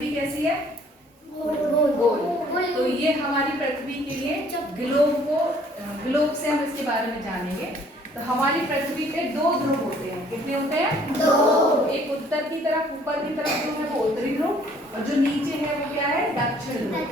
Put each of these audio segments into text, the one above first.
कैसी है? गोल। तो ये हमारी पृथ्वी के लिए ग्लोब से हम इसके बारे में जानेंगे। तो हमारी पृथ्वी पे दो ध्रुव होते हैं। कितने होते हैं? दो। एक उत्तर की तरफ, ऊपर की तरफ जो है वो उत्तरी ध्रुव और जो नीचे है वो क्या है? दक्षिण ध्रुव।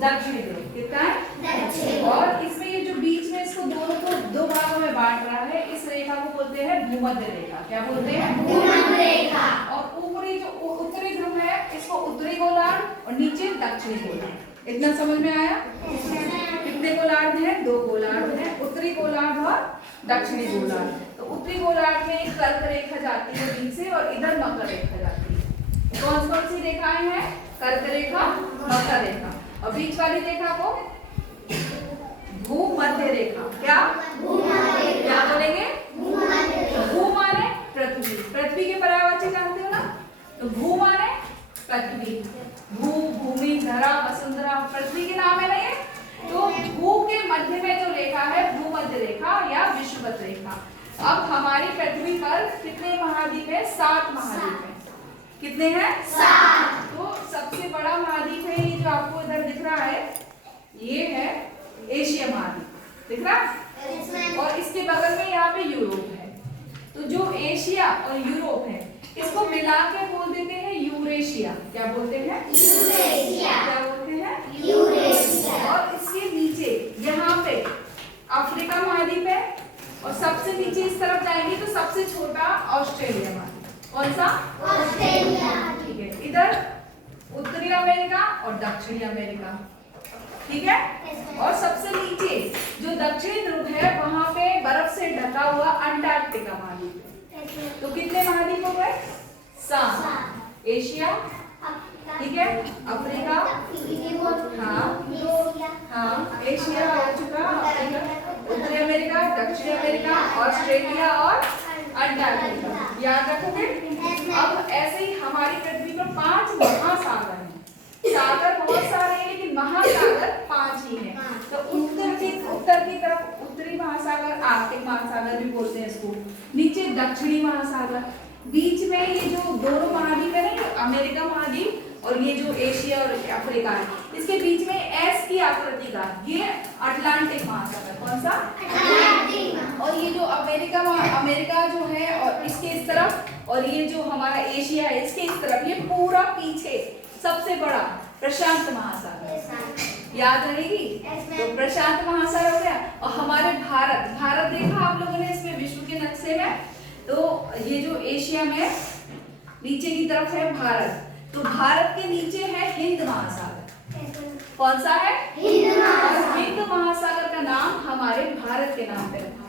दक्षिणी ध्रुव कितना है? दक्षिण। और इसमें ये जो बीच में इसको दोनों को दो भागों में बांट रहा है, इस रेखा को बोलते हैं भूमध्य रेखा। क्या बोलते हैं? भूमध्य रेखा। और ऊपरी जो उत्तरी ध्रुव है इसको उत्तरी गोलार्ध और नीचे दक्षिणी गोलार्ध। इतना समझ में आया? कितने गोलार्ध हैं? दो गोलार्ध हैं, उत्तरी गोलार्ध और दक्षिणी गोलार्ध। तो उत्तरी गोलार्ध में एक कर्क रेखा जाती है बीच से और इधर मकर रेखा जाती है। कौन कौन सी रेखाएं हैं? कर्क रेखा, मकर रेखा और बीच वाली रेखा को भूमध्य रेखा। क्या? क्या बोलेंगे? भू माने पृथ्वी। पृथ्वी के पर्यायवाची जानते हो ना? तो भू माने पृथ्वी। भू, भूमि, धरा, वसुंधरा पृथ्वी के नाम है ना ये। तो भू के मध्य में जो रेखा है भूमध्य रेखा या विषुवत रेखा। अब हमारी पृथ्वी पर कितने महाद्वीप है? 7 महाद्वीप है। कितने हैं? 7। तो सबसे बड़ा महाद्वीप है ये जो आपको इधर दिख रहा है, ये है एशिया महाद्वीप। दिख रहा? और इसके बगल में यहाँ पे यूरोप है। तो जो एशिया और यूरोप है इसको मिला के बोल देते हैं यूरेशिया। क्या बोलते हैं? यूरेशिया। क्या बोलते हैं? यूरेशिया। और इसके नीचे यहाँ पे अफ्रीका महाद्वीप है और सबसे नीचे इस तरफ जाएंगे तो सबसे छोटा ऑस्ट्रेलिया महाद्वीप। कौन सा? ऑस्ट्रेलिया। ठीक है। इधर उत्तरी अमेरिका और दक्षिणी अमेरिका। ठीक है। और सबसे नीचे जो दक्षिणी ध्रुव है वहां पे बर्फ से ढका हुआ अंटार्कटिका महाद्वीप है। तो कितने महाद्वीप हो गए? 7। एशिया, ठीक है, अफ्रीका, हाँ एशिया हो चुका, अफ्रीका, उत्तरी अमेरिका, दक्षिणी अमेरिका, ऑस्ट्रेलिया और अंटार्कटिका। याद रखोगे? अब ऐसे ही हमारी पृथ्वी पर 5 महासागर हैं। सागर बहुत सारे हैं लेकिन महासागर 5 ही हैं। तो उत्तर की तरफ उत्तरी महासागर, आर्कटिक महासागर भी बोलते हैं इसको, नीचे दक्षिणी महासागर, बीच में ये जो दोनों महाद्वीप है ना, अमेरिका महाद्वीप और ये जो एशिया और अफ्रीका है, इसके बीच में एस की आकृति का ये अटलांटिक महासागर। कौन सा? अटलांटिक। और ये जो अमेरिका जो है और इसके इस तरफ और ये जो हमारा एशिया है इसके इस तरफ, ये पूरा पीछे सबसे बड़ा प्रशांत महासागर। याद रहेगी? तो प्रशांत महासागर हो गया। और हमारे भारत देखा आप लोगों ने इसमें विश्व के नक्शे में? तो ये जो एशिया में नीचे की तरफ है भारत, तो भारत के नीचे है हिंद महासागर। कौन सा है? हिंद महासागर। हिंद महासागर का नाम हमारे भारत के नाम पे रखा।